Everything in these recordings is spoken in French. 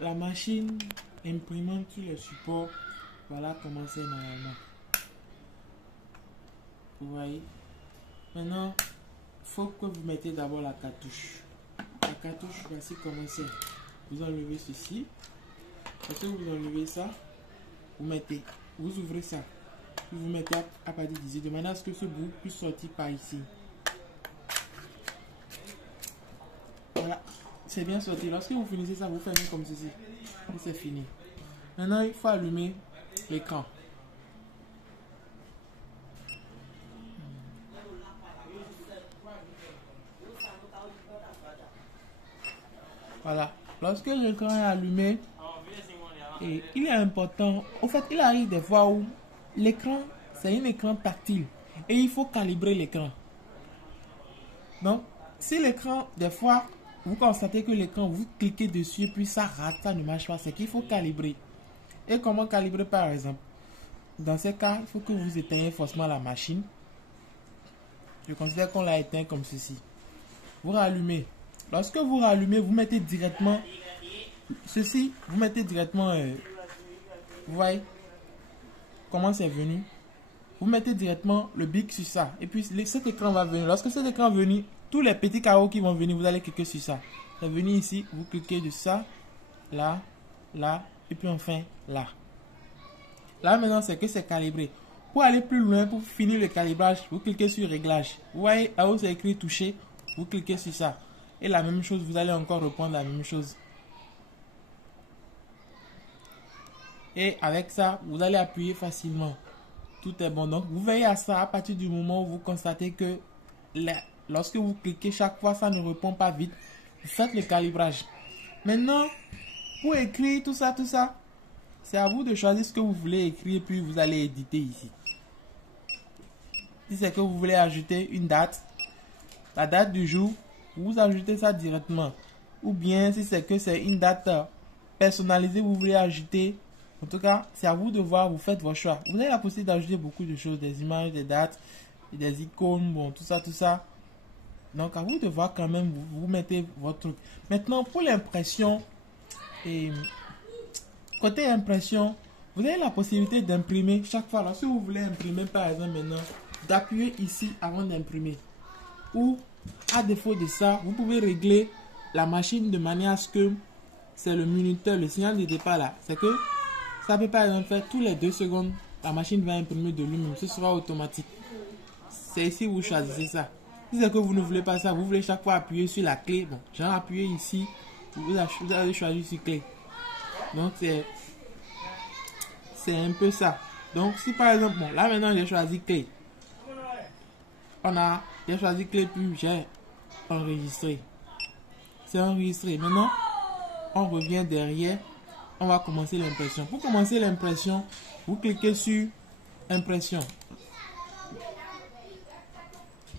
la machine imprimante sur les supports, voilà comment c'est normalement. Vous voyez. Maintenant, il faut que vous mettez d'abord la cartouche. La cartouche, voici comment c'est. Vous enlevez ceci. Lorsque vous enlevez ça, vous mettez, vous ouvrez ça. Puis vous mettez à partir d'ici, de manière à ce que ce bout puisse sortir par ici. Voilà, c'est bien sorti. Lorsque vous finissez ça, vous fermez comme ceci. Et c'est fini. Maintenant, il faut allumer l'écran. Voilà. Lorsque l'écran est allumé, et il est important, au fait, il arrive des fois où l'écran, c'est un écran tactile et il faut calibrer l'écran. Donc, si l'écran, des fois, vous constatez que l'écran, vous cliquez dessus et puis ça rate, ça ne marche pas, c'est qu'il faut calibrer. Et comment calibrer par exemple? Dans ce cas, il faut que vous éteignez forcément la machine. Je considère qu'on l'a éteint comme ceci. Vous rallumez. Lorsque vous rallumez, vous mettez directement ceci, vous mettez directement, vous voyez comment c'est venu. Vous mettez directement le bic sur ça. Et puis cet écran va venir. Lorsque cet écran va venir, tous les petits carreaux qui vont venir, vous allez cliquer sur ça. C'est venu ici, vous cliquez de ça, là, là, et puis enfin là. Là maintenant, c'est que c'est calibré. Pour aller plus loin, pour finir le calibrage, vous cliquez sur réglage. Vous voyez, là où c'est écrit toucher, vous cliquez sur ça. Et la même chose, vous allez encore reprendre la même chose. Et avec ça, vous allez appuyer facilement. Tout est bon. Donc, vous veillez à ça à partir du moment où vous constatez que lorsque vous cliquez chaque fois, ça ne répond pas vite. Vous faites le calibrage. Maintenant, pour écrire tout ça, c'est à vous de choisir ce que vous voulez écrire, puis vous allez éditer ici. Si c'est que vous voulez ajouter une date, la date du jour, vous ajoutez ça directement. Ou bien, si c'est que c'est une date personnalisée, vous voulez ajouter. En tout cas, c'est à vous de voir, vous faites vos choix. Vous avez la possibilité d'ajouter beaucoup de choses, des images, des dates, des icônes, bon, tout ça. Donc, à vous de voir quand même, vous mettez votre truc. Maintenant, pour l'impression, côté impression, vous avez la possibilité d'imprimer chaque fois. Lorsque vous voulez imprimer, par exemple, maintenant, d'appuyer ici avant d'imprimer. Ou, à défaut de ça, vous pouvez régler la machine de manière à ce que c'est le minuteur, le signal de départ là. C'est que ça peut par exemple faire tous les 2 secondes, la machine va imprimer de lui-même. Ce sera automatique. C'est ici où vous choisissez ça. Si c'est que vous ne voulez pas ça, vous voulez chaque fois appuyer sur la clé. Bon, j'ai appuyé ici, vous allez choisir sur clé. Donc c'est un peu ça. Donc si par exemple, bon, là maintenant j'ai choisi clé. J'ai choisi clé puis j'ai enregistré. C'est enregistré. Maintenant, on revient derrière. On va commencer l'impression. Pour commencer l'impression, vous cliquez sur impression.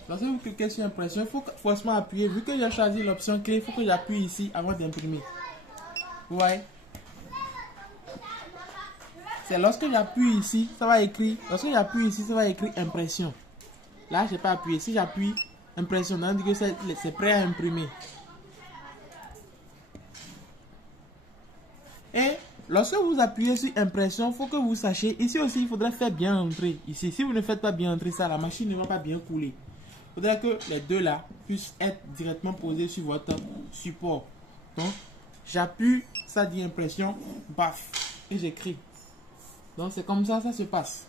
Lorsque vous cliquez sur impression, il faut forcément appuyer. Vu que j'ai choisi l'option clé, il faut que j'appuie ici avant d'imprimer. Vous voyez? C'est lorsque j'appuie ici, ça va écrire. Lorsque j'appuie ici, ça va écrire impression. Là, je n'ai pas appuyé. Si j'appuie impression, on dit que c'est prêt à imprimer. Et lorsque vous appuyez sur impression, il faut que vous sachiez, ici aussi, il faudrait faire bien entrer. Ici, si vous ne faites pas bien entrer ça, la machine ne va pas bien couler. Il faudrait que les deux là puissent être directement posés sur votre support. Donc, j'appuie, ça dit impression, baf, et j'écris. Donc, c'est comme ça, ça se passe.